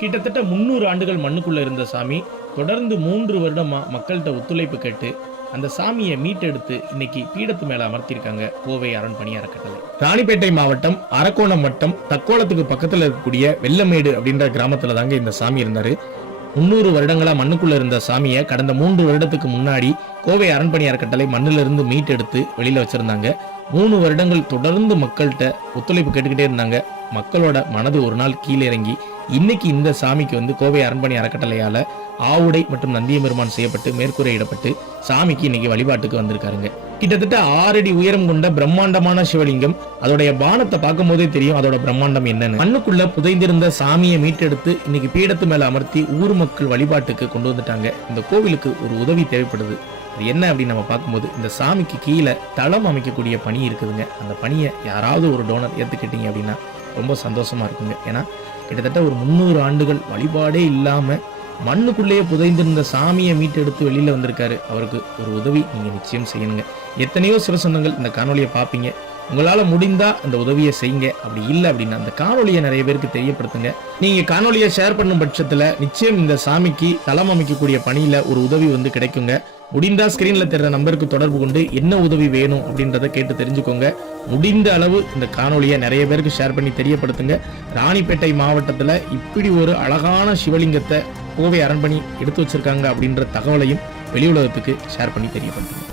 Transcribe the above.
கிட்டத்தட்ட 300 ஆண்டுகள் மண்ணுக்குள்ள இருந்த சாமி தொடர்ந்து 3 வருடமா மக்கள்கிட்ட ஒத்துழைப்பு கேட்டு அந்த சாமியை மீட்டெடுத்து இன்னைக்கு பீடத்து மேல அமர்த்தியிருக்காங்க கோவை அரண்பணி அறக்கட்டளை. ராணிப்பேட்டை மாவட்டம் அரக்கோணம் வட்டம் தக்கோலத்துக்கு பக்கத்துல இருக்கக்கூடிய வெள்ளமேடு அப்படின்ற கிராமத்துல தாங்க இந்த சாமி இருந்தாரு. 300 வருடங்களா மண்ணுக்குள்ள இருந்த சாமியை கடந்த 3 வருடத்துக்கு முன்னாடி கோவை அரண்பணி அறக்கட்டளை மண்ணில இருந்து மீட்டெடுத்து வெளியில வச்சிருந்தாங்க. 3 வருடங்கள் தொடர்ந்து மக்கள்கிட்ட ஒத்துழைப்பு கேட்டுக்கிட்டே இருந்தாங்க. மக்களோட மனது ஒரு நாள் கீழே இறங்கி இன்னைக்கு இந்த சாமிக்கு கோவை அரண்பணி அறக்கட்டளையால ஆவுடை மற்றும் நந்தியபெருமான் செய்யப்பட்டு மேற்கூரையிடப்பட்டு சாமிக்கு இன்னைக்கு வழிபாட்டுக்கு வந்திருக்காருங்க. கிட்டத்தட்ட 6 அடி உயரம் கொண்ட பிரம்மாண்டமான சிவலிங்கம். அதோடைய பானத்தை பார்க்கும் போதே தெரியும் அதோட பிரம்மாண்டம் என்னன்னு. மண்ணுக்குள்ள புதைந்திருந்த சாமியை மீட்டெடுத்து இன்னைக்கு பீடத்து மேல அமர்த்தி ஊர் மக்கள் வழிபாட்டுக்கு கொண்டு வந்துட்டாங்க. இந்த கோவிலுக்கு ஒரு உதவி தேவைப்படுது. அது என்ன அப்படின்னு நம்ம பார்க்கும்போது இந்த சாமிக்கு கீழே தளம் அமைக்கக்கூடிய பணி இருக்குதுங்க. அந்த பணியை யாராவது ஒரு டோனர் ஏற்றுக்கிட்டீங்க அப்படின்னா ரொம்ப சந்தோஷமா இருக்குங்க. ஏன்னா கிட்டத்தட்ட ஒரு 300 ஆண்டுகள் வழிபாடே இல்லாம மண்ணுக்குள்ளேயே புதைந்திருந்த சாமியை மீட்டெடுத்து வெளியில வந்திருக்காரு. அவருக்கு ஒரு உதவி நீங்க நிச்சயம் செய்யணுங்க. எத்தனையோ சிவசொந்தங்கள் இந்த காணொலியை பார்ப்பீங்க. உங்களால முடிந்தா அந்த உதவியை செய்யுங்க. அப்படி இல்லை அப்படின்னா அந்த காணொலியை நிறைய பேருக்கு தெரியப்படுத்துங்க. நீங்க காணொலியை ஷேர் பண்ணும் பட்சத்துல நிச்சயம் இந்த சாமிக்கு தளம் அமைக்கக்கூடிய பணியில ஒரு உதவி கிடைக்குங்க. முடிந்தா ஸ்கிரீன்ல தெரியற நம்பருக்கு தொடர்பு கொண்டு என்ன உதவி வேணும் அப்படின்றத கேட்டு தெரிஞ்சுக்கோங்க. முடிந்த அளவு இந்த காணொலியை நிறைய பேருக்கு ஷேர் பண்ணி தெரியப்படுத்துங்க. ராணிப்பேட்டை மாவட்டத்துல இப்படி ஒரு அழகான சிவலிங்கத்தை கோவை அரண்பணி எடுத்து வச்சிருக்காங்க அப்படின்ற தகவலையும் வெளி உலகத்துக்கு ஷேர் பண்ணி தெரியப்படுத்துங்க.